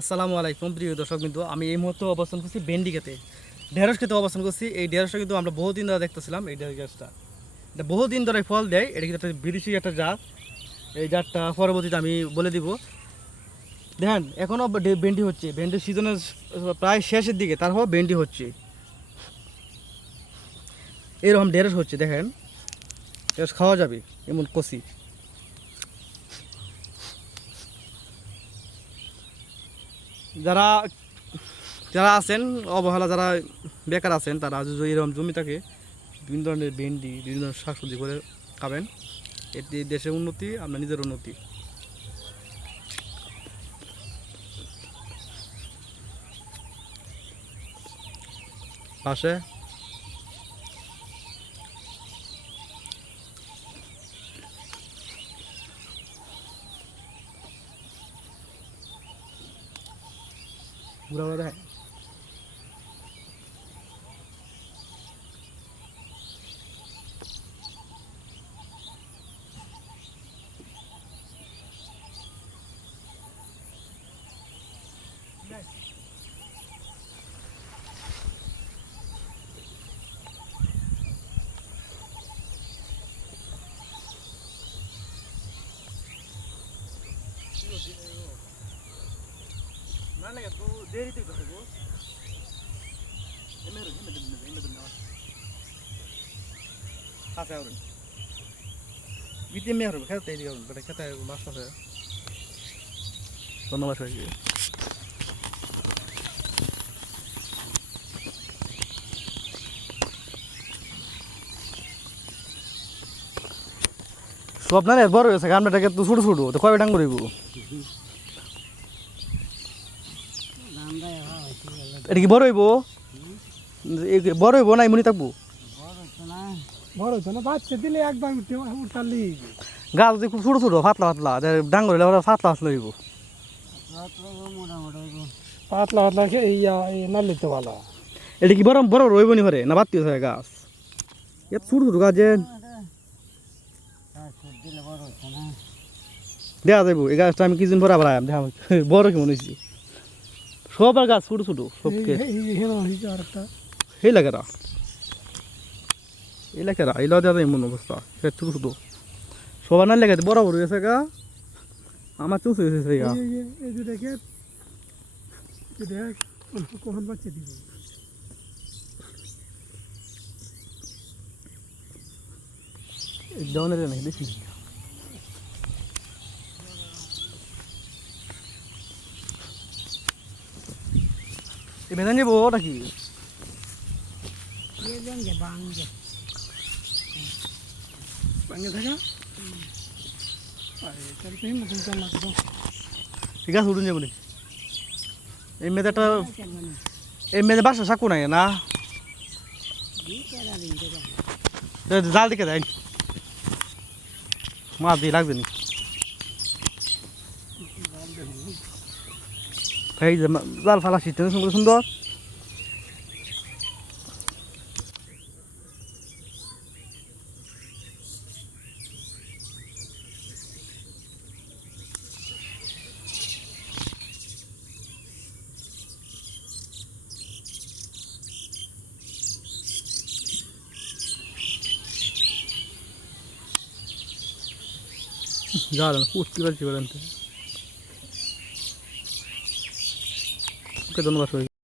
আসসালামু আলাইকুম প্রিয় দর্শক বিন্দু, আমি এই মুহূর্তে অবস্থান করছি ভেন্ডি খেতে, ঢেঁড়স খেতে অবস্থান করছি। এই ঢেঁড়সটা কিন্তু আমরা বহুদিন ধরে দেখতেছিলাম। এই ঢেঁড়স গাছটা এটা বহুদিন ধরে ফল দেয়। এটা কিন্তু একটা বিদেশি একটা জাত। এই জাতটা পরবর্তীতে আমি বলে দিব। দেখেন এখনও ভেন্ডি হচ্ছে, ভেন্ডির সিজনের প্রায় শেষের দিকে, তারপর ভেন্ডি হচ্ছে। এরকম ঢেঁড়স হচ্ছে, দেখেন ঢেঁড়স খাওয়া যাবে এমন কষি। যারা যারা আছেন অবহেলা, যারা বেকার আছেন, তারা যদি এরকম জমি থাকে বিভিন্ন ধরনের ভেন্ডি, বিভিন্ন ধরনের শাকসবজি করে খাবেন। এটি দেশের উন্নতি, আপনার নিজের উন্নতি। পাশে ঘুরা ঘুরা দেয়। না লাগে তো দেরিতে করবো। আছে বিতে মেয়ে হবে খেতে দিও, বড় খেতে মাছ আছে। ধন্যবাদ সবাইকে। সব না বড় হয়েছে, গামলাটাকে তো ছোট ছোট, তো কয়টা ডাং করিব? এটা কি বড় হইব? বড় হইব না এমনি থাকবো? বড় হতো না, বাচ্চা দিলে একবার উঠালি গাছ যদি খুব ছোট ছোট পাতলা পাতলা, ডাং করিলে পাতলা পাতলা হইব। পাতলা পাতলা নালি তো ভালো। এটা কি বড় বড় রইব নি ঘরে না বাতি হয়ে গাছ? এত ছোট ছোট গাছ যে দেখা যাইব। এই গাছটা আমি কিছুদিন পরে আবার আয়াম দেখা বড় কেমন হয়েছি। সবার গাছ ছোট ছোট সবকে এই লাগেরা, এই লাগেরা এই লওয়া দেওয়া এমন অবস্থা। ছোট ছোট সবার না লেগে বড় বড় গেছে গা, আমার চুষ হয়েছে গা। কখন বাচ্চা দিব ডাউনের নাকি দেখি এই বেঁধে নেবো নাকি? ভাঙে থাকা ঠিক আছে উঠুন যাবো নাকি? এই মেয়েদের একটা এই মেয়েদের বাসা সাকু নাই না, জাল দিকে দেয় মাছ দিয়ে লাগবে নি। এই যে জাল ফালা সিস্টেম সুন্দর। জাল পুষ্টি পারছি বলেন তো। ওকে ধন্যবাদ সবাই।